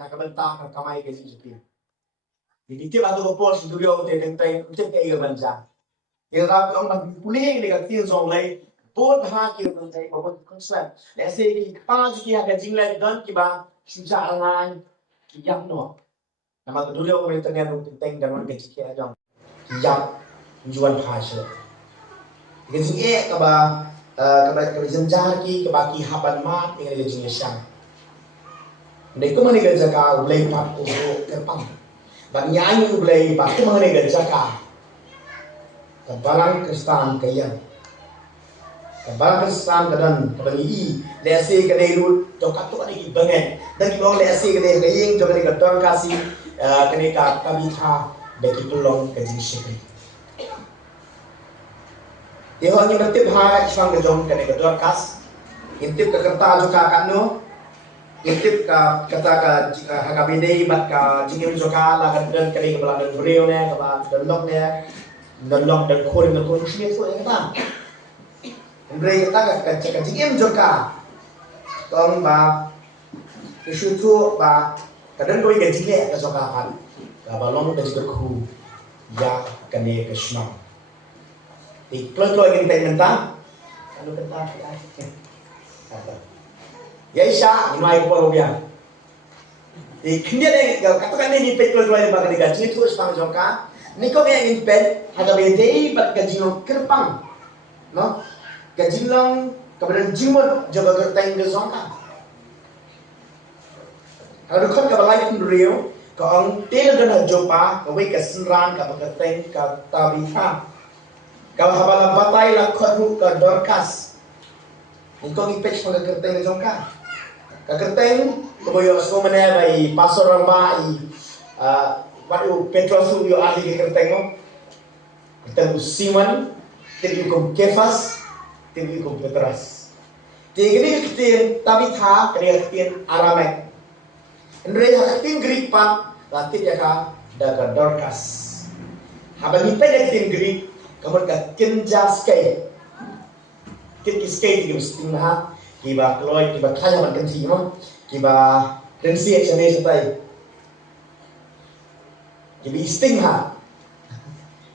nakabenta ka kamay kasi jupi. Ditip ato ko pos studio te tenteng tip ke banja. Yang rap ang magpuling ni katin song lay pot ha ki banja ko konsep. Lese ki panj ki ha jinglay dan ki ba suja angan ki yak no. Nama studio ko tentang tenteng dan ke ki ajang. Ki yak jual khasya. Kasi ka ba jemjar ki ka ki haban ma tinggal ke jingyasang. Ndai ko mani ga jaka ulai pat ko kerpang. Bang nyanyi ulai pat ko mani ga jaka. Kabalang kristan kayang. Kabalang kristan kadan kabangi lese ka dai ru to ka to ni bangen. Dan ki bang lese ka dai kaying to ka tor kasi kani ka kabitha beki tulong ka jing shikri. Dia hanya bertip ha isang gajong kani ka tor kas. Intip ka kerta jo ka kanu. Intip ka kata ka hakabidei bat ka jingim joka la ka dan kari ka bala dan brio ne ka ba dan lok dan khori dan khori sini so yang ta ndrei ka ka jingim joka tong ba isu tu ba ka dan koi ka jingle ka joka kan ka balong ka jika khu ya ka ne ka shna ti kloi ngin pe menta anu kata ya ya isya nimai ko biya di knya de katakan ni pet ko dua ba ka gaji tu spang jongka ni ko yang in pet ada bedei bat gaji no kerpang no gaji long kemudian jimot jaga kerteng de jongka ada kon ka balai pun rio ka ong tel dan jopa ka we ka senran ka kerteng ka tabitha ka habala batai la khotru ka dorkas ni ko ni pet spang kerteng de jongka kerteng kemudian semua mana bayi pasar ramba i wadu petrosu yo ahli ke kerteng no kerteng Simon tibi ko Kefas tibi ko Petras tigri kerteng Tabitha kerteng Aramek andre kerteng Greek pat lati jaka daga Dorcas habani pe kerteng Greek kemudian Kinjaskai tibi stingha kiba kloy kiba kaya man kanti mo kiba densi chane satai kibi sting ha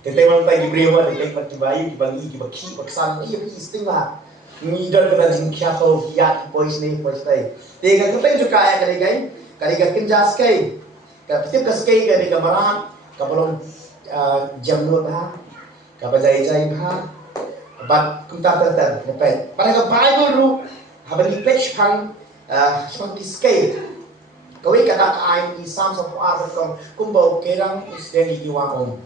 tete man tai gibriyo ma tete man kibai kibangi kiba ki baksan iyo ki sting ha ni dal ka jin kya ko ya pois ne pois tai te ga kapen ju kaya kali ga kinjas kai ka pitip ka skai ka ni ka maran ka bolon jamno ha ka bajai jai ha bat kunta tatan nepet pada ka bible ru habang page pang spang discay kawai kata kain di Psalms of Arthur kumbaw kerang isden di iwaong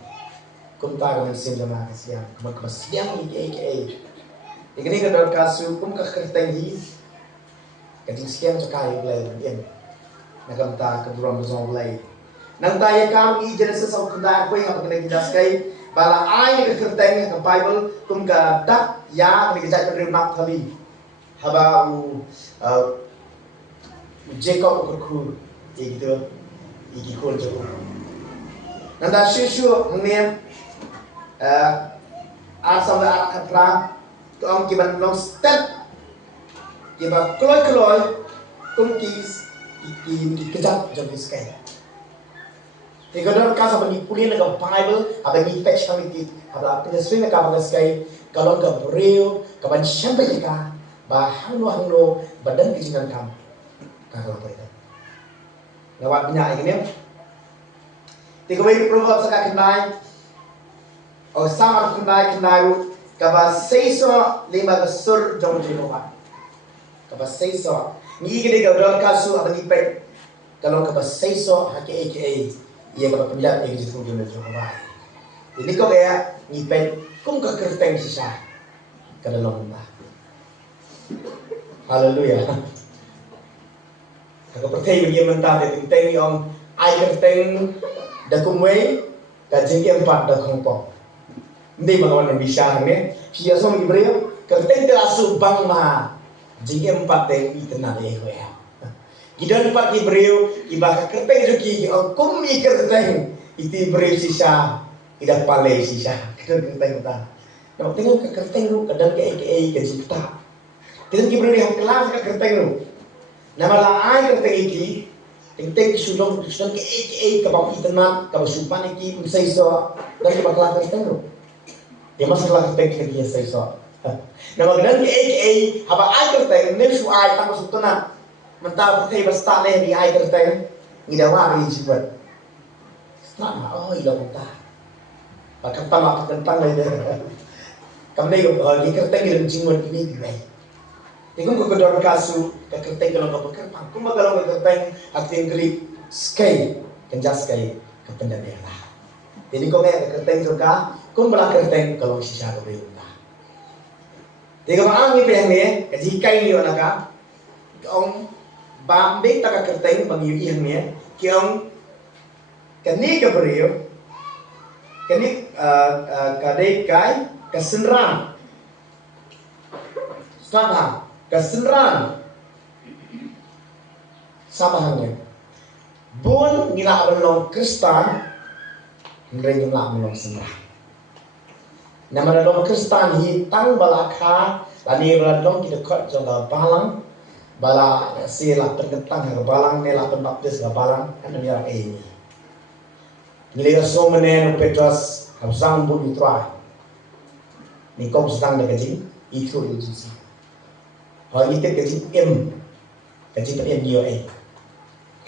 kumta ng sinjama kasiyang magkasiyang ni aka igani ka dal kasu kum ka kerteng hi kading siyang sakay blay yan nagamta ka duram zong blay nang tayo kam i Genesis of kunda ko yung kapag nagdascay bala ay ka kerteng ng Bible kum ka dak ya nagdascay ka rin thali haba Jacob berkur itu ikut Jacob. Nanda susu hanya asal anak katra tuam kiban long step kiban kloy kumkis dikejap jadi sekali. Tiga dalam kas apa ni pulih nak Bible apa ni patch kami ti apa penyeswing nak apa sekali kalau ke Breu kapan sampai jika bahano badan kejinan kamu kalau apa itu lewat minyak ini tiga bayi proverb sekarang kenai sama kenai kaba seiso lima besar jom jenuhan kaba seiso ni gini kau dalam kasu apa ni pek kalau kaba seiso hake ia kaba penjat yang jitu jom jenuhan ini kau kayak ni pek kum ke kerteng sisa ke dalam rumah. Haleluya. Aku percaya bagi mentah dari teng yang air teng dah kumai kajing empat dah kumpul. Ini bagaimana bisa ni? Siapa som Ibrahim kerteng terasuk bang mah jing empat teng itu nak ya. Kita empat Ibrahim ibarat kerteng juga kum kerteng itu Ibrahim sisa tidak palai sisa kerteng mentah. Kalau tengok kerteng lu kadang ke jipta. Tidak Ibrahim yang kelas ke kerteng lu. Nama lain kerteng iki Ting sulong ke kabang itanan kabasupan iki usai so dari bakla kerteng lo. Dia masalah kerteng ke dia sai so. Nama kedan ke haba ai kerteng ne su ai tang sutana. Mentah berkai basta le di ai kerteng ngidawa ri sibat. Nah, oh ila buta. Pakai tamak tentang le. Kamne di kerteng ilmu jingon ini gilai. Tinggal ko kedor kasu ka kerteng kalau ka pekerpang. Kuma kalau ka kerteng akting grip skai kenja skai ka pendadera. Jadi ko ka kerteng ka kum bala kerteng kalau sisa ko beunta. Tiga bang ni peh ni ka jikai ni ona ka ong bam dek ta ka kerteng bang yu yang ni ki ong kani ka beriu kani ka dek kai ka senram. Sama kesenran sama hanya bun nila belong Kristen nilai nila belong senran nama belong Kristen hitang balakha lani belong kita kot jangka balang bala sila pengetang ke balang nila penbaptis ke balang kan dia ini nilai somene Petrus habsang bun itrai ni kau sedang dekati itu Jesus. Kalau kita kaji kaji tak dia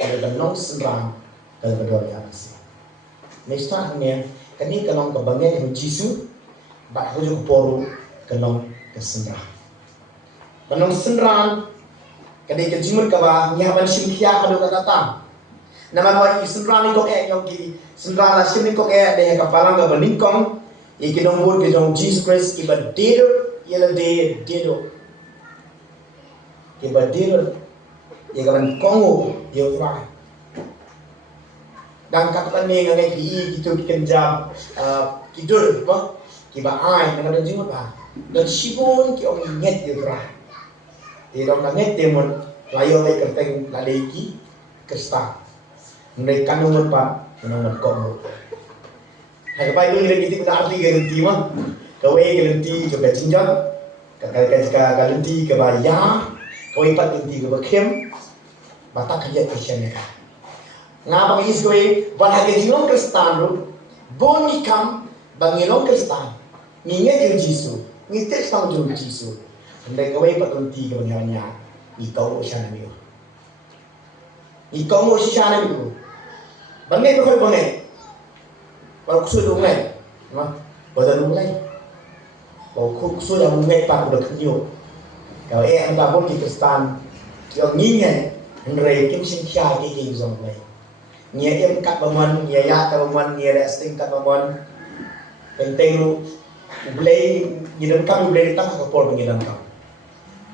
kalau dalam senram kalau berdoa ya sih. Nesta hanya kini kalau kebangan yang Yesus, bak hujuk poru kalau kesenram. Kalau senram, kini kejimur kawa nyaman simkia kalau datang. Nama kau senram ni kau yang ki senram nasi ni kau deh kapalang kau beningkong, iki nombor kejong Jesus Christ iba dedo, ialah dedo. Iba dedo, ia kawan kongo ia urai. Dan katakan ni ngai pi gitu kenjam tidur apa? Kiba ai dengan dan jingut ah. Dan sibun ki om nget dia urai. Dia dong nget dia mon layo le kerteng laleki kersta. Mereka nungut pa nungut kongo. Hai pai pun lagi kita arti garanti mah. Kau garanti juga jinjam. Kakak garanti ke bayar. Kau ipat ganti ke bakem. Batak kerja Kristen mereka. Ngapa is kau bahagia jinong Kristen lu? Boni kam bangilong Kristen. Ningat yang Yesus. Ngitek sang juru Yesus. Andai kau ipat ganti ke bagiannya. Ikau usiana miu. Ikau usiana miu. Bangai kau bangai. Kalau kusut lungai, mah, pada lungai. Kalau kusut yang lungai pak udah kenyuk. Kalau anda pun di Kristen, yang ingin menerima simsia ini zongai. Nia kat baman, nia ya kat baman, nia resting kat baman. Penting lu, ublay ngidam kam ublay tak kapor ngidam kam.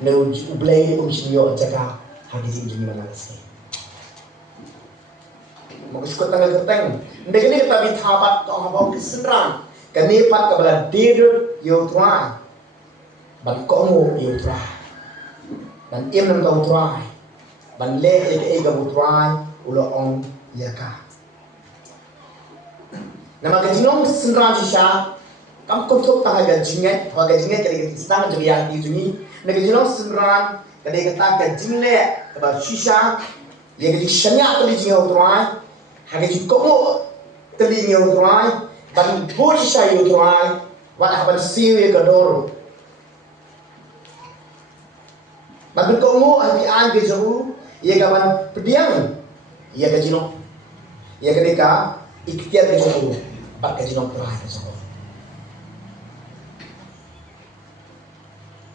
Nu ublay sinyo jaga hagi sini mana sih. Maksud tanggal kerteng, ndek ni kita bitapat kau habau kesenran, kenipat kebelah tidur yutrai, ban komu yutrai, dan imam kau trai, ban le ega utrai, ulo ong yaka. Nama kejinong kesenran sisa, kam kutuk tanggal gajinget, kalau gajinget jadi sedang jadi yang dijungi, kejinong kesenran, kadang kata gajingle, kebelah sisa, dia jadi senyak tu dijinget utrai. Hagi jikomo telinga utrai, ban bodi saya utrai, wan siwi kadoro. Ban komo hagi angge jauh, ia kawan pediang, ia kajino, ia ketika ikhtiar ke jauh, bat kajino utrai ke jauh.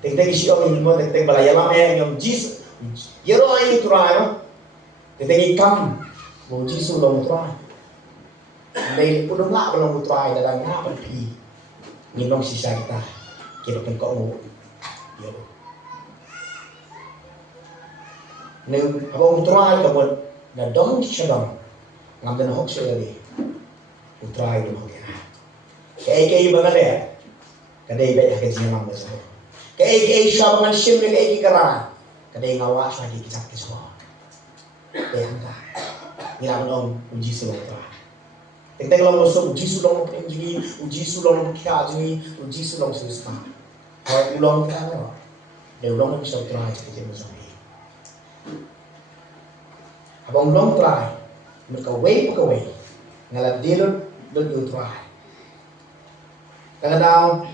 Tentang isi orang ini, tentang balaya lama yang jis, ia roh ini utrai, tentang ikam. Mau Yesus long utrai, dari udah nggak belum utrai dalam apa pi, nyelong sisa kita pengkau mau, yo. Nih abang utrai kamu, dah dong sedang, ngambil hoax lagi, utrai dong ya. Kayak banget ya, kadai baik kerja ngambil semua. Kayak siapa ngan sim kayak kerana, kadai ngawas lagi kita semua, bayangkan. Nila long uji sulong telah. Tentang kalau masuk uji sulong penjigi, uji sulong kia jigi, uji sulong susah. Kalau ulang kan apa? Dia ulang bisa telah jadi macam ni. Abang long try. Mereka way. Ngalap dia lu try. Kadang-kadang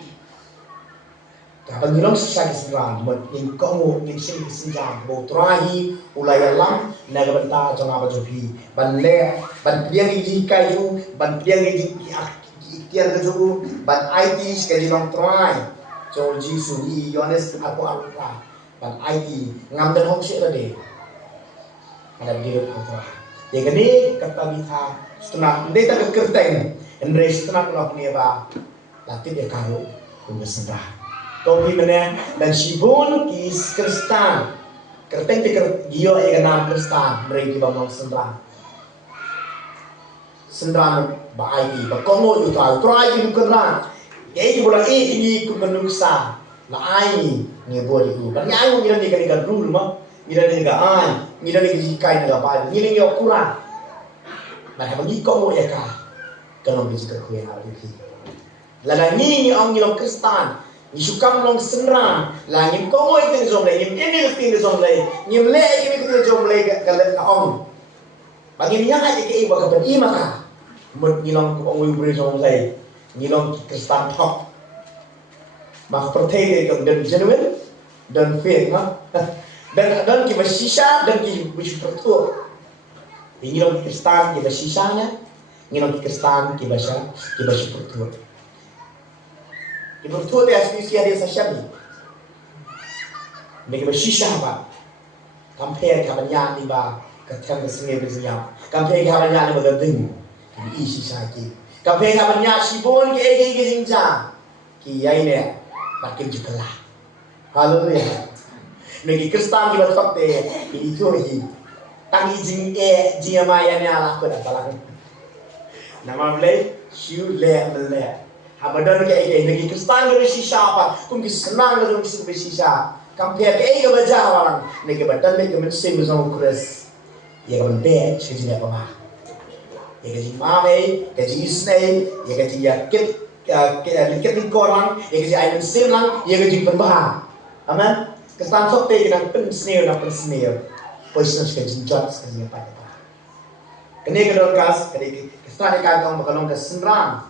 kapag nilong sa Islam, yung kongo, yung Islam, bo trahi, ulay alam, nagabanta sa nga ba jobi, banle, banpiyang ijikay yung, banpiyang ikiyan ka yung, ban IT, kaya yung try. So, Jesus, honest, ako ka, ban IT, ngamdan hong siya na di. Ngalap dia lu try. Jadi kani kata kita, setelah dia tak kerteng, Andre setelah kalau punya ba, latih dia kau, punya sembah. Topi mana dan Shibun kis Kristan, kerteng tikar gio ega nam Kristan, mereka bangong sendran baai, bakongo itu al, try itu kerana, jadi bola ini kumenuksa, la ai ni boleh itu, kan ai ni ni kan rule mah, ni ni kan ai, ni ni jikai ni apa, ni ni kurang, macam ni kongo ya kah, kalau bisa kerja hari ini, lalu ni orang ni Kristan. Isukam long senrang, lah nyim kongo itu jomlay, nyim ini itu jomlay, nyim le ini itu jomlay kalau kaong. Bagi minyak aja ke ibu kapan maka, mut nyilong kongo ibu jomlay, nyilong Kristan top. Mak percaya itu dan genuine, dan faith mah, dan kita sisa dan kita bersyukur. Nyilong Kristan kita sisanya, nyilong Kristan kita bersyukur. Ibu tu dia asli dia sahsyami. Mereka bersisah ba. Compare kabanyan ni ba. Katang kesengai bersenyap. Compare kabanyan ni berganding. Ini isi sakit. Compare kabanyan sibun ke ege jingja. Ki yai ne makin jikalah. Haleluya. Mereka Kristen kita tak deh. Ini tu ini. Tangi jing maya ni Allah ko dah balang. Nama boleh siu le. Habadan ke lagi Kristen ke sisa apa? Kum ki senang ke kum sisa. Compare ke baca orang. Nege badan nege mesti bersama Kris. Ya kan bed sejak apa? Ya kan mame, kaji isnai, ya kan yakit likit korang, ya kan ayam silang, ya kan penbahan. Amen. Kristen sok te dengan pensneo. Poisons kan jinjat sekali apa? Kene kedorkas, kene Kristen ikan makalong kesenrang.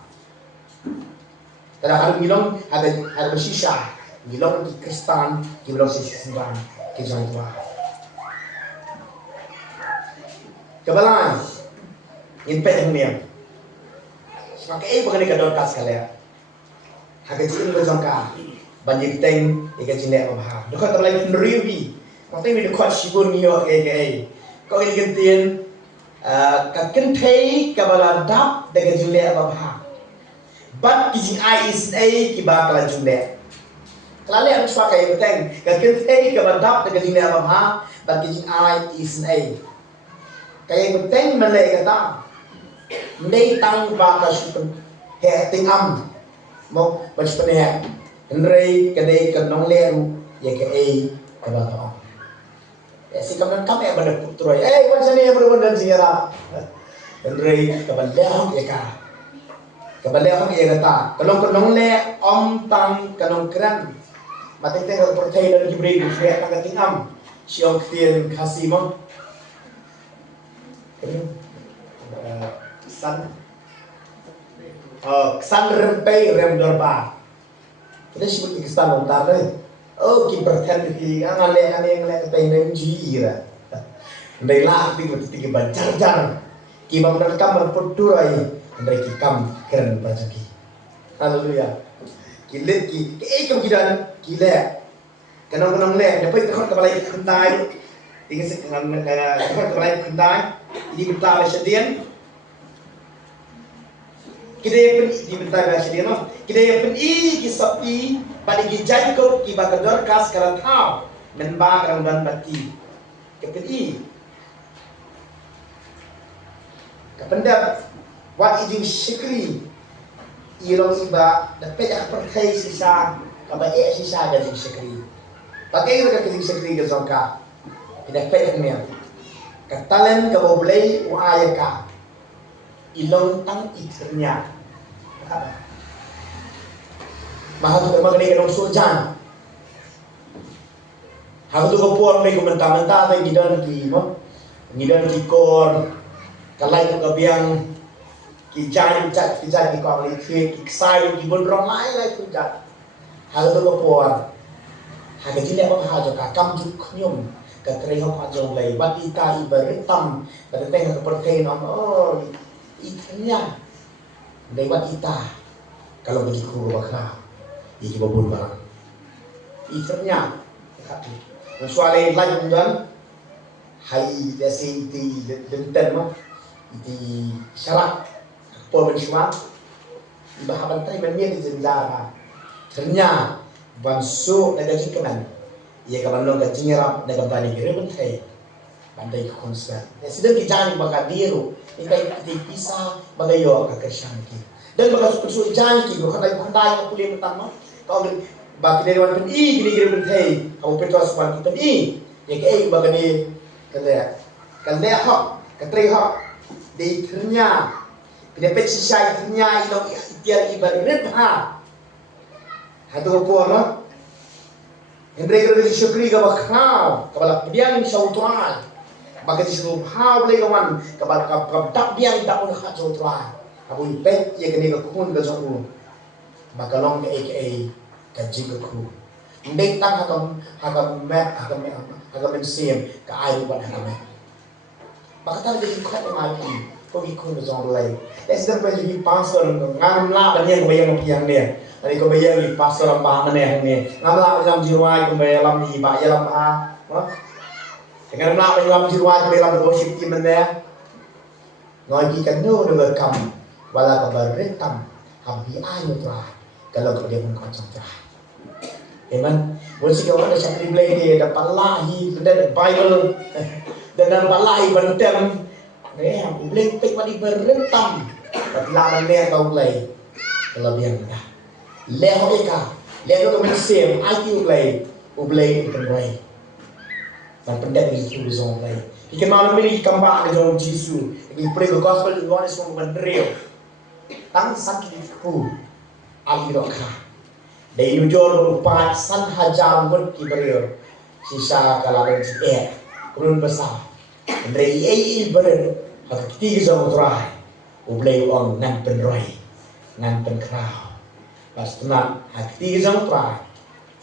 Kada harus ngilong ada bersisa, ngilong di Kristen, ngilong sisi sembang, kejangan tua. Kebalan, impet yang semakai bukan ikan kas kalian. Haga cium berjangka, banyak teng ikan cilik apa? Dekat terlalu peneribi, nantiมีdekat sibun niyo kau ini gantian, kakentai kebalan dap dengan cilik apa? But kijing ai is a kiba kala junde. Kalau lihat harus pakai beteng. Kalau kita bandap dengan jingle apa ha, but kijing ai is a. Kayak beteng melek kata. Nei tang ba ka supen he ting am. Mo bachpan he. Henry kadai kanong leru ya ke ai ka ba ka. Ya si kaman kam ya benda putroy. Macam ni berwendan singara. Henry ka bandap ya ka. Kembali orang ia kata, kalau kenong le om tang kenong keren, mati tengok percaya dan Jibril dia akan tingam, siang ketian kasih mah, san rempai rem dorba, kita sebut Pakistan lontar deh, kiper ten di angale pengen jira, nailah tiga bancar jar, kibam dan kamar perturai. Mereka kam keren rezeki. Haleluya. Kilet ki ekam kidan kile. Kenang le dapat tekot kepala kendai. Tinggal sekarang tekot kepala kendai. Ini bentar sedian. Kita di bentar sedian. Kita pen ki sapi pada ki Jacob ki bakador kas karan tau. Menba karan ban bati. Kepen Kapendap Wat iding sikri ilong iba dapat yang percaya sisa kabai sisa gading sikri pakai kita gading sikri gazongka dapat yang niya katalan kaboblay uaya ka ilong tang itirnya apa mahal tu magne kanong sujan hal tu ko puan may kumanta-manta tay gidan ti mo Ngidan kikor kalai tu kabiang kijari cat kijari kau beli kisai kibun ramai lai tu cat hal tu kepuar hal kecil apa hal jaka kam juk nyum keterih hok ajong lai bat ita ibaritam berteng kepertain oh itnya lewat ita kalau bagi kru bakal iki babun barang itnya kaki soalnya lain dan hai desi di denten mah di syarat por benchmark bahaban tadi menye di jendara ternya bansu daga jikaman ia kaban lo gajingerap daga bani gere bentai bandai konser ya sedang kijani baka diru ikai bisa bagayo ka kesyanki dan baka susu janki go kada handai ka kuliah pertama kau baki dari wan pen i gini gere bentai kau petos wan pen i ya ke baka ni kada hok katri hok di ternya pinapet sisai ternya ilong itiar ibarat ha hatu po no Hendrai kerja syukri ka bakal kabala pediang sautral baka di seluruh hal lagi kawan kabala kabdak biang tak pun hak sautral abu ipet ia kene ka kun ka jong baka long ke aka kaji ka ku ndek tang hakam map hakam siem ka ai buat hakam baka tar jadi khat ma pi ko gi kun ka jong lai let's then when you pastor ngam la ban yang bayang piang dia ani ko bayang li pastor ba mane hang ni ngam la jam jiwai ko bayang lam ni ba ya lam ha dengan nak dalam jiwa dalam worship team anda ngaji kan no number kam wala kabar retam habi ayo tra kalau dia pun kacang tra amen worship kawan ada sakri blay dia dapat lahi dan bible dan dapat lahi bentem blay pek padi berentam lawan dia kau blay kalau dia dah leho eka leho kemen sem IQ blay blay dan pendet itu berzong lai. Ikan malam ini kambak dengan Yesus. Ini pray the gospel in one is from Bandrio. Tang sakit ku alirokha. Dari ujur empat san hajar mut kiberio. Sisa kalaban si kurun besar. Dari beren hak tiga zong trai. Ublay uang nan penroy, nan penkrau. Pas tenang hak tiga zong trai.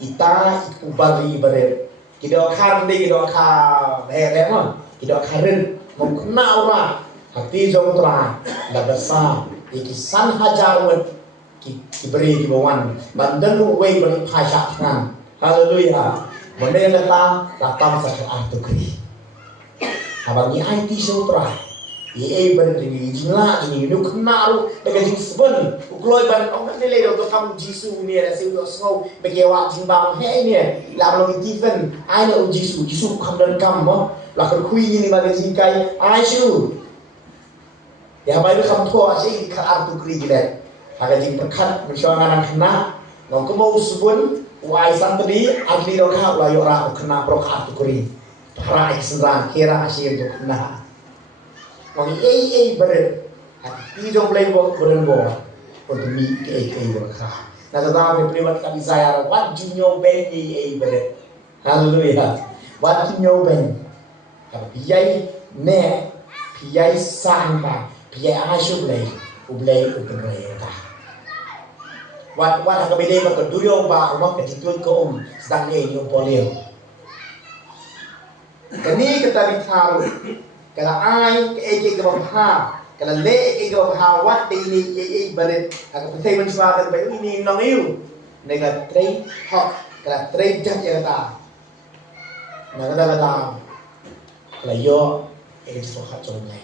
Ita ikubali beren. Kita akan di kita akan heran, kita akan mengkena orang hati jauh terang, dah besar, ikisan hajar wen, kiberi kibawan, bandan uway beri pasyak tangan, haleluya, benda datang satu artu kiri, abang ni IT jauh terang, beri jingla ini, nu kenal, dengan jing seben, ukloi ban, orang ni leh untuk kamu Jisu ni, rasa untuk sengau, begitu jimbang, hey ni, lalu Stephen, I know Jisu kamu dan kamu, lakukan kui ni bagi jikai, Aisyah, ya baru kamu tahu asyik di artu kiri kita, agak jing perkat, mencoba anak kena, ngomong mau seben, waisan tadi, adli doka, layu orang kena brok artu kiri, para ekstran, kira asyik untuk kena. Mami beren, hati jom play bok beren bok, untuk mi berkah. Nah tetapi privat kami saya, wat junyo ben beren, haleluya, wat junyo ben, kalau piyai ne, piyai sangka, piyai asyuk ublay ubenrayta. Wat kami leh kedua ba, rumah kecituan ke sedang ni yung polio. Kini kita bicara. Kalau ai ke gabah kalau le ke gabah wat ini baret aku percaya mensuara baik ini nong iu nega trei hok kalau trei jat ya kata kata kalau yo itu hak jomlai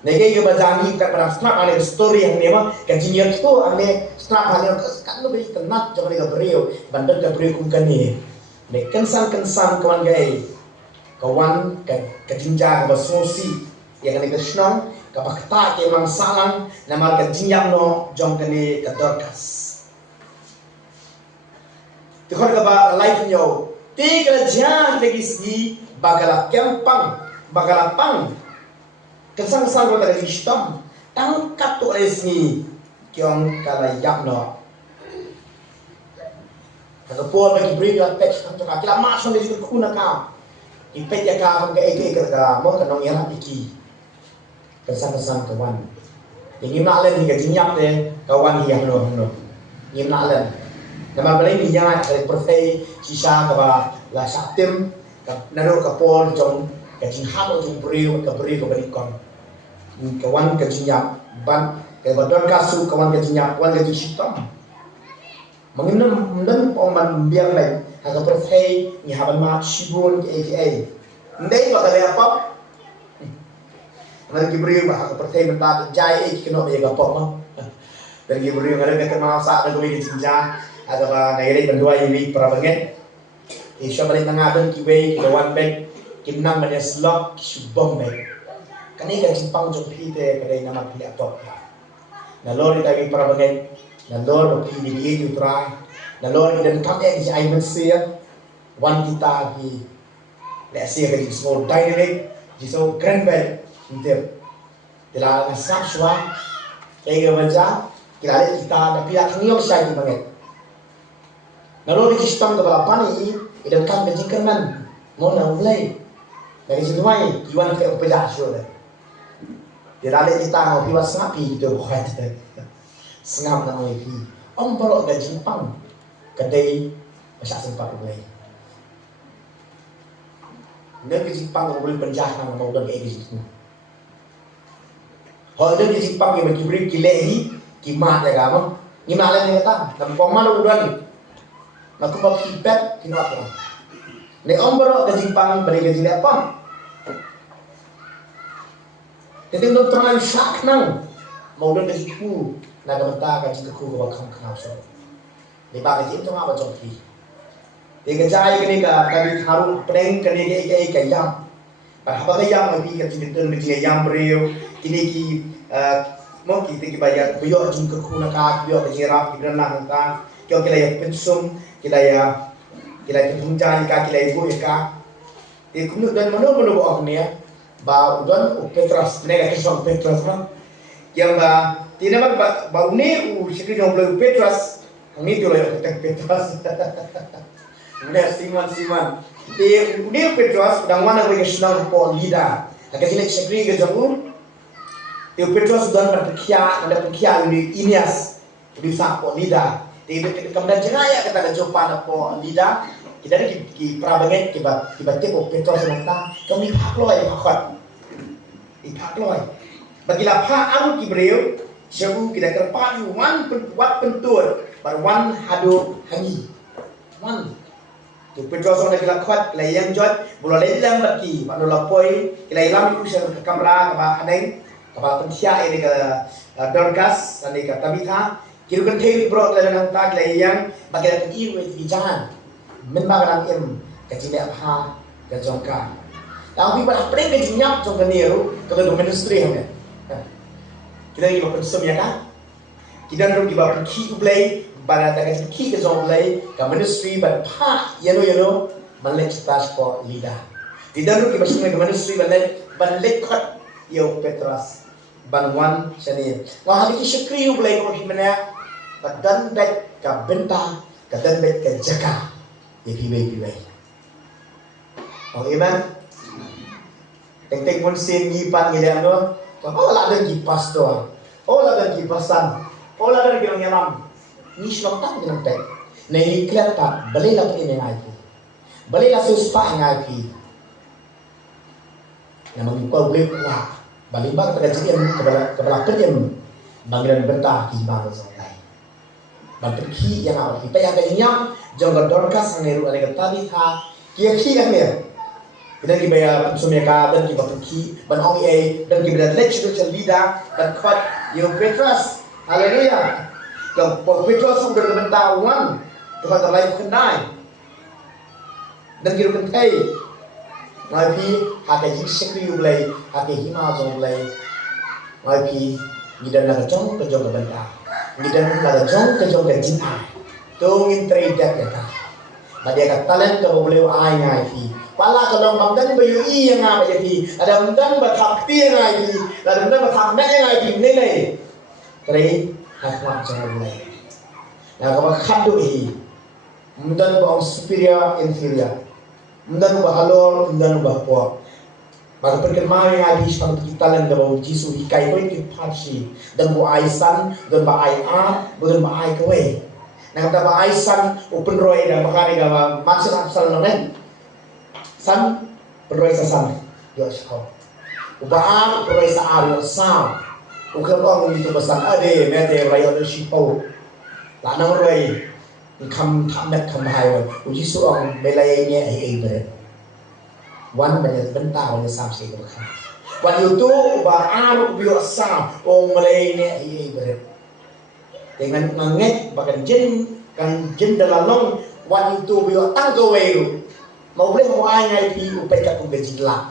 nega yo bajangi kat pada snap ane story yang ni mah kajian tu ane snap ane kan lu beri tenat jangan nega beriu bandar ke beriu kumkan ni ne kensan kawan gay kawan kejinjang bersosi yang kena kesenang kabakta ke mangsalang nama kejinjang no jong kene kedorkas tikor kaba life nyo tiga jang lagi si bagala kempang bagala pang kesang-sang ko dari sistem tangkat tu esni kyong kala yak no kagapol bagi beri la pet kanto ka kila masong dari kuna ka ipet ya ka ke ka mo ka nong ya piki kesan kawan ini naklen hingga jinyap deh kawan yang no ini naklen nama beli minyak dari pertai sisa kaba la saktim naro kapol jong ka jingham jong beriu ka berikon kawan ka jinyap ban ka badon kasu kawan ka jinyap kawan ka jisipam mengenam oman biang lain agak pertai ni haban ma shibun ke ndai bakal apa nanti beri bah pertai mentat jai kino ya gapok mah dan beri ngare ke masa ada gue cinja ada ba nai berdua ini para banget isya balik tengah dan kiwe kawan baik kinang banyak slok subong baik kani ka simpang jok pite kadai nama pilih apa nalor kita para banget nalor pilih dia jutra nalor dan kami di ai mensia wan kita di let's say ka di small dynamic di so grand belt Intip, bila nasab suah, kaya baca, kita ada pihak niok saya di banget. Lalu di sistem kebalapan ini, idan kan bejingkerman, mau mulai dari situ mai, iwan ke upaya sudah. Bila ada kita mau piwas ngapi itu bukan sengam nama itu. Om perlu gaji pang, kedai masak sempat mulai. Nanti gaji boleh penjahat mau dan kayak gitu. Họ đơn cái pang yang berkibri kilehi kimat ya kamu ni malah ni kata dan pemalu udan nak kau kipet kino apa ni om berok ke Jepang beri gaji apa jadi untuk terlalu syak nang mau dan ke situ nak kata gaji keku kau bakal kenal so ni bagi itu apa joki dia kerja ini kali harum prank kini ke yang apa yang lebih kerja itu yang beriu ini ki mau kita bayar biar jumpa kuna kak biar berjerap di dalam tentang kau kita ya pensum kita ya penghujang kak kita ibu ya kak di kumut dan mana orang ni ya bau dan Petras mereka kesal Petras kan yang tidak bau ni sekali nombor Petras ini tu lah Petras benar siman di Petras sedang mana mereka sedang pon lidah agak jelek sekali ke jauh Yo Petros dan berpikir ini Inias di sapo lida. Di kemudian jenaya kita kejopan po lida. Kita di prabanget tiba Petros nanti kami pakloi pakot. Ipakloi. Bagilah pa ki breu, jabu kita kerpaju wan wat pentur, wan hadu hangi. Wan. Tu Petros orang kita kuat layang jod, bola lelang bagi, pada lapoi, kita ilam itu kamera aneng. Kapal pensia ini ke Dorcas, ini ke Tabitha. Kira kan teh bro dalam nang tag yang bagian ke iu itu jalan. Memang im kecil apa ke jongka. Tapi pada apa yang kejinyap jongka niru kalau ministry hamnya. Kita ini bapak semia kan? Kita nak kita pergi ublay, pada tak pergi ke jongklay ke ministry pada pa yano balik stas po lidah. Kita nak kita semua ke ministry balik kot yo Petras. Banwan seni. Wah hari syukri ublay ko himana kadan bet ka benta kadan bet ka jaka. Piwai. Oh iman. Tek pun sin gipan gila no. Oh la dan gipas doang. Oh la dan gipasan. Oh la dan gilang yalam. Ni selotang gilang tek. Nei klat pa balai la pa ini ngai. Balai la suspa ngai pi. Namang ko ublay ko. Balimbang pada jadian kepala kerjam bangkiran bentah di bang santai. Bangkit yang awal kita yang kayaknya jangan Dorcas sangeru ada kata di ha kia yang ni. Kita dibayar pensumnya dan kita pergi ban OEA dan kita lecture leader dan kuat yo Petras. Haleluya. Yang Petras sudah bentah wan Tuhan terlalu kenai. Dan kita kenai Ngay pi hake jik sekri ublay hake hima jong ublay ngay pi gidan na kajong kajong kabanta gidan na kajong kajong kajina tungin trade dak ya ka badia ka talent ka ublay ay ngay pi pala ka long bangdan bayu i yang nga ba pi ada mdan ba thak ti ngay pi ada mdan ba thak na ngay pi nilai trade hakma jong ublay na ka ba khadu hi mdan ba superior inferior Mdan bahalor, mdan bahwa. Maka perkembangan yang ada sama kita lang daw Jisu hikay ko yung parsi dan bu aisan dan ba ai a dan ba ai ko eh. Nang da ba aisan open roy da makani ga maksud asal no nen. San roy sa san. Yo shko. Ba a roy sa ar yo sa. O ka dito basan ade mete rayo do shipo. La nang roy kam tham kam hai wa. Jisu ang belay niya ai bre. One banyak bentar banyak sampai ke belakang. Wan itu baru biasa orang Malay ni berat. Dengan manget bahkan jen dalam wan itu biasa tangga weru. Mau boleh mau angai pi upai kat pun gaji lah.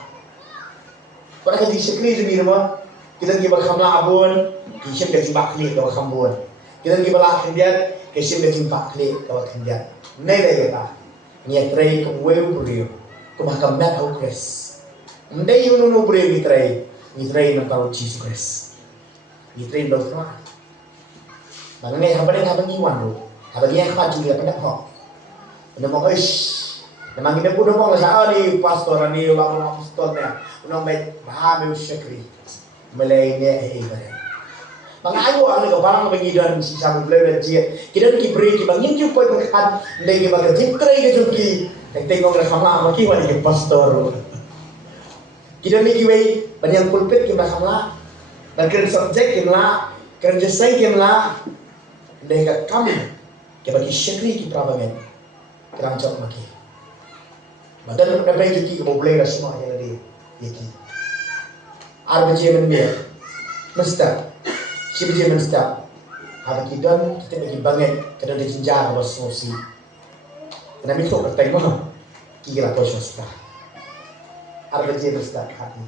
Pada kali sekali demi rumah kita pergi berkamla abun, kisah gaji bakli kau kambun. Kita pergi berlah kendian, kisah gaji bakli kau kendian. Nilai kita niat rei kau weru beriu. Kumahkam na kau kres. Hindi yun nunubre mitray na kau Jesus Christ. Mitray daw ka. Manangay habang iwan ro. Habang yan ka juli ka na ho. Ano mo ish. Namang ginapuno mo sa ani pastor ani wala mo apostol na. Unang may mahami usyakri. Malay niya iba. Mga ayo ang parang mangidan si Samuel Blair dia. Kita kibri kibangin yung poy pagkat hindi magkatitray ka juki. Tengok lah kamla maki wali ke pastor. Kita ni kiwei banyak pulpit kita kamla. Dan keren subjek kita, keren jesai kita. Dekat kami, kita bagi syakri kita prabangan. Kerang cok maki. Badan dapat juki kita boleh dah semua yang ada yaki. Arbaje mendia, mesta, sibaje mesta. Ada kita bagi bangan kerana dijinjar awas sosi. Kena mikro bertai mana? Kira kau swasta. Arbaje bersta hati.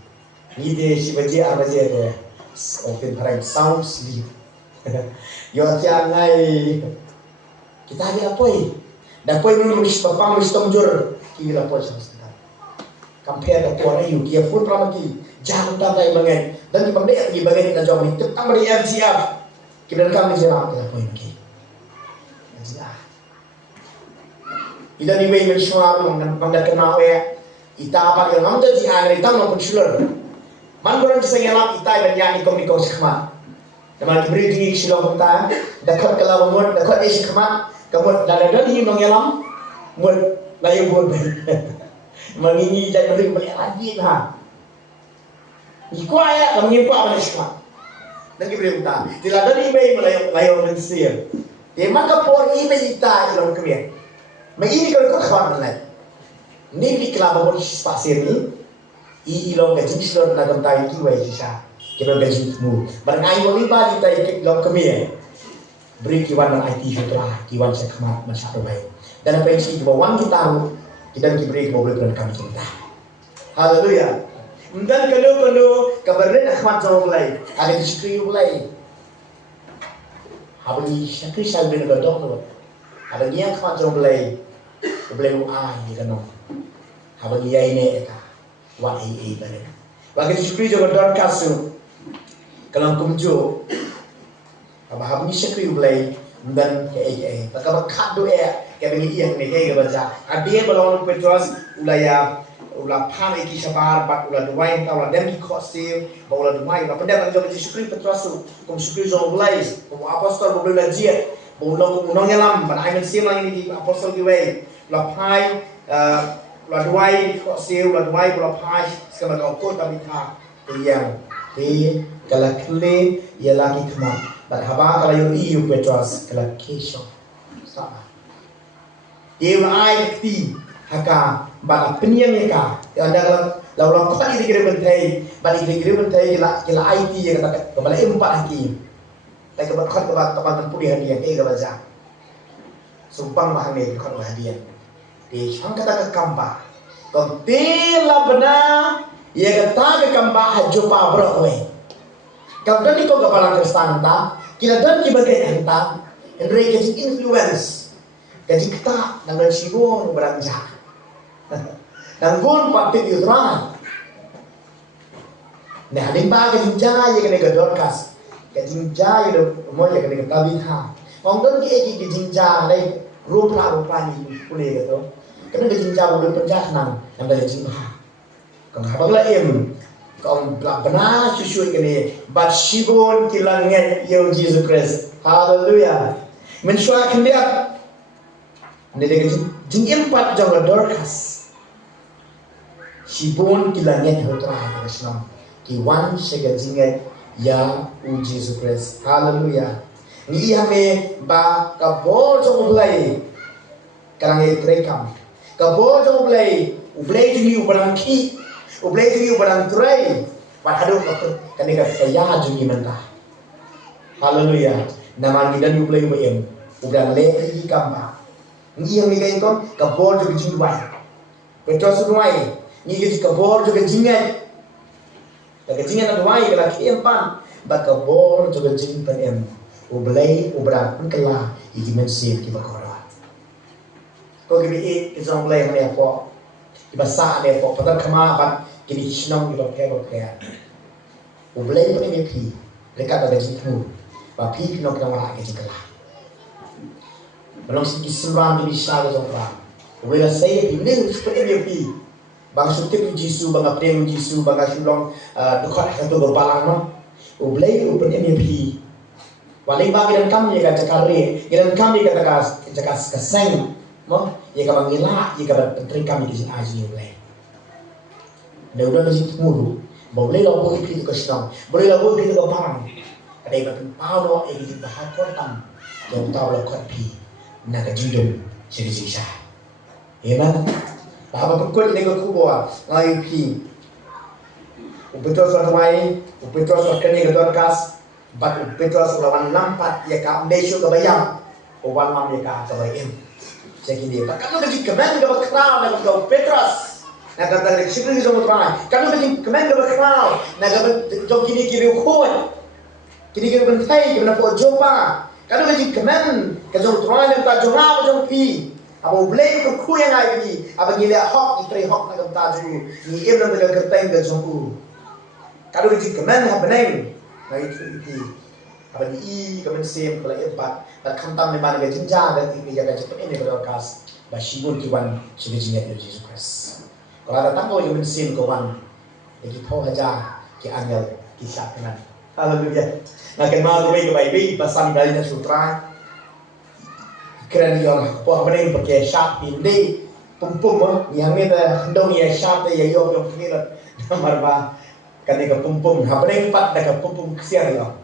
Ni dia si baje arbaje dia. Open prime sound sleep. Yo tiang ngai. Kita ada apa ini? Dapat menulis papang menulis tomjur. Kira kau swasta. Compare the poor you. Kia full pramaki. Jangan tantai bangen. Dan di bangde di bangen dan jawab ni. Tetang beri FGF. Kita kami jenak kita apa ini? Ida ni way mensuar mengdak kenal ya. Ita apa yang ngamda di angin ita no konsuler. Man gorang kesengalam ita dan yani komiko sekhmat. Teman kibri tinggi silong kita. Dekat kalau mud dekat isi sekhmat. Kamu dah ni mengelam mud layu bud. Mengingi dan beri beli lagi ha. Iko ayat kamu ngimpa apa sekhmat. Dan kibri kita. Tidak ada ni way layu mensir. Dia maka por ini ita ilong kemir. May ini kalau kau kawan lain, ni di kelapa pun pasir ni, ilong gaji selor nagam tayo kiway sisa, kita gaji mu. Barang ayo liba di tayo ilong kami, beri kiwan ng IT sutra, kiwan sa kamat masyado bay. Dan apa yang sih kibawan kita kita kiberi boleh beran kami kita. Haleluya. Dan kalau kabarin akhmat jauh mulai, ada diskri mulai. Habis syakri saya beri gadok tu. Ada dia akhmat jauh mulai. Belum ai kan no. Habang iya ini eta. Wa ai bare. Wa ke syukri jo don kasu. Kalam kumjo. Habang syukri ulai dan ke ai. Taka bakhat do e ke bengi iya ne ke baca. Adie balon petros ulaya ula phan iki sabar bat ula duai ta ula dem ki khosil ba ula duai ba pendek jo ke syukri petros kum syukri jo ulai kum apostol bo ula jia. Bo ula unong nyalam ban ai men sim lang ni apostol ki wei. Lapai, laduai kau siu, laduai lapai, sekarang kau kau tak bisa yang di kalau kle ia lagi kemana? Berhaba kalau yang iu petros kalau kesho sama. Dia ai ti haka bar penyang mereka. Anda kalau kau tak dikira bentai, balik dikira bentai kila IT yang kata kembali empat hakim. Tapi kalau kau tak pulih hadiah, dia baca. Sumpah mahami kau hadiah. Di kata ke kamba, kau tila benar, ia kata ke kamba hajupa beroi. Kau tadi kau kepala Kristen ta, kita dan dibagai enta, mereka jadi influence, jadi kita dengan sibuk beranjak, dan gun patut diurai. Nah, limba ke jinjai yang kena kedorkas, ke jinjai itu mau yang kena ketabiha. Mungkin ke jinjai rupa ni boleh gitu. Kena ke jinjau boleh penjah nang yang dari jinjah. Kang habang laim kang benar susu kini bat shibon kilangnya yo Jesus Christ. Hallelujah. Mensyua kendiat nilai jing empat jangan Dorcas. Shibon kilangnya hotra Islam. Kiwan sega jingat ya u Jesus Christ. Hallelujah. Ni hame ba kabor jong ulai karangai trekam. Kabor jong ulai jungi ubarang ki, ulai jungi ubarang tray. Padahal kaneka kaya jungi mentah. Hallelujah. Nama ni dan ulai bayam. Ubarang le kamba. Ni hame kaya kon kabor jungi jinwai. Petros nuai. Ni kaya kabor jungi jingat. Daga jingat nuai kala kiempan. Ba kabor jungi jinpan em. Ublay ubran pengkala ijimen sip ki bakora ko gibi e jong lay ne po ibasa ne po padal khama ban kini chnong ki lokhe ublay pun ne phi leka da ji thu ba phi ki nok na ki kala belum si islam di bisa jong ra ublay sai ki ne pun ne phi bang sutik jisu bang aprem jisu bang sulong dukhat hatu balang no ublay pun ne phi Waling bagi dan kami yang cakari, dan kami kata cakas keseng, mo, yang kami ngila, yang kami penteri kami di sini aji boleh. Dah udah di situ mulu, boleh lah boleh itu kesenang, boleh lah boleh itu keparang. Ada yang berpau yang itu bahar kotam, yang tahu lah kopi, nak judul jadi sisa. Ya kan? Bahawa pekut ini kekubuan, ngayu pi. Ubetul suatu mai, ubetul suatu kini kedorkas. But Petrus lawan lampat ya ka mesyo ka bayam o wan mam ya ka bayam jadi dia kalau lagi kemen ka bakral na ka Petrus na ka tali sibri zo mutrai kalau lagi kemen ka bakral na ka jo kini kiri ko kini bentai ka na po jopa kalau lagi kemen ka zo mutrai na ka jo raw jo pi abo blame ko ku yang ai pi aba ngile hok itre hok na ka ta ju ni em na ka kertain ka zo ku kalau lagi kemen ha benai na itu apa di kamen sem kalau empat dan kantam di mana gajin jaga ini jaga cepat ini kalau kas basibun kiwan sudah jingat Yesus Kristus kalau ada tanggo yang sem kawan jadi tahu aja ki angel kisah kenan haleluya nah kenal tuh baik pasang dari sutra keren yang apa benar pakai sharp ini pum yang ini hendong ya sharp ya yo yang pengirat nomor ba kaneka pumpum hapeng pat daga pumpum kesian lo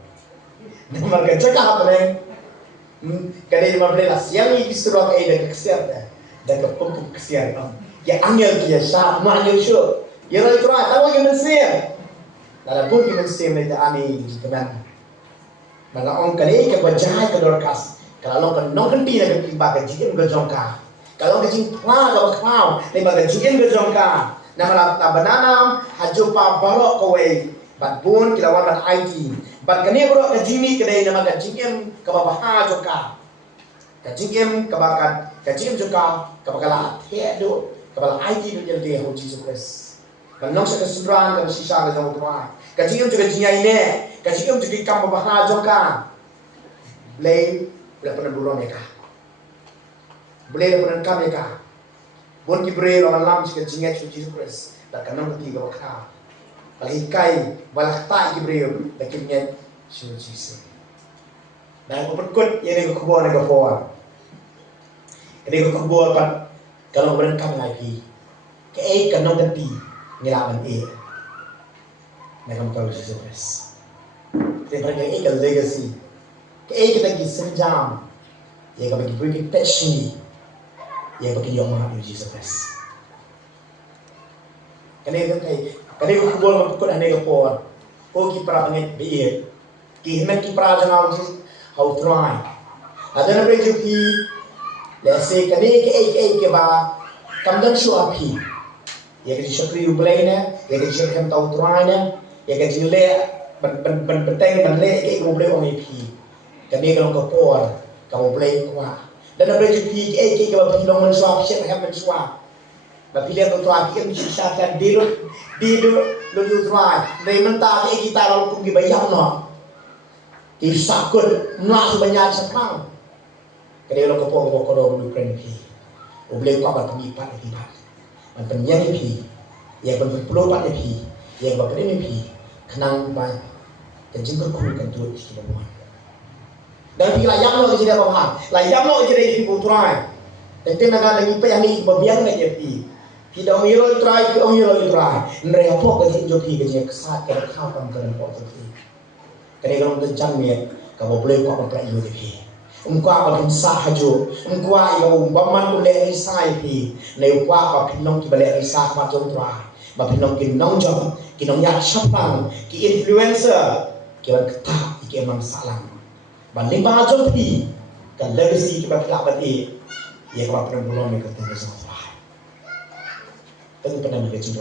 nomor ka cakap hapeng kade mablela siang i bisro ka daga kesian daga pumpum kesian lo ya angel kia sha ma angel sho ya loitra tahu yang mensim dalam buku mensim ni ani di kanan mala on kale ke bajai ke dorkas kalau kan non kan pi daga tiba ka jigen ga jongka kalau ka jing pla ga klau ni ba ga jigen ga jongka nama la bananam hajupa barok kowe bat bun kilawan bat IT bat kene bro ka jimi kedai nama ka jingem ka babaha joka ka jingem ka bakat ka jingem joka ka bakala tedo ka bala IT do jelde ho Jesus Christ kan nong sa kasudran ka sisa ka jong twa ka jingem juga jinyai ne ka jingem juga ka babaha joka lay la pernah buron ka boleh pernah kami ka Bon kibre orang lam sih jingat Jesus Christ. Dan kanam ketiga wakha. Balikai balakta kibre dakimnya Jesus. Dan berikut yang kekubuan yang kepuan. Ini kekubuan kan kalau berengkam lagi. Ke kanam keti ngelawan Mereka kalau Jesus Christ. Mereka kan legacy. Ke kita kisah jam. Ya kami beri passion. Ya bagi yang maha Jesus Christ. Kanai ko kubol ko ane ko por. Ko ki pra banget be. Ki himen ki pra jangaw how try. Ada na preju ki let's say kanai ke ba kamdang show up hi. Ya ke shakri ublay na, ya ke shakam taw try na, ya ke jile ban le ke ublay o hi. Kanai ko por, ka ublay ko. Dan ada juga ke kalau pilih mensuap siapa yang mensuap. Bapilih mensuap kita mensuapkan di lu try. Dari mentah kita lalu pergi bayar no. Disakut nak banyak sekarang. Kalau kau kau dulu kena boleh kau akan pengipat lagi pak, man penyang pi, ya kan berpuluh pat pi, ya kan berpuluh pi, kenang pai, dan jengkel kul kan tuh kita buat. Dan pi layam lo jadi apa hal, layam lo jadi ibu turai, dan tenaga lagi pe yang ini berbiang aja pi, tidak mengira turai, tidak mengira turai, mereka pok kerja jo pi kerja kesat kerja kau kan kerja pok kerja, kerja kalau berjam ya, kau boleh kau akan pergi jo pi. Umkwa ba sah hajo umkwa yo baman ule isai pi ne ukwa ba pinong ki bale isa ma jong tra ba pinong ki nong jong ki nong ya shapang ki influencer ki ban kata ki emang salam ba limba jong pi ka legacy ki ba pla ba ti ye ka ba pren bulon ne ka te sa fa ten pena me ke jong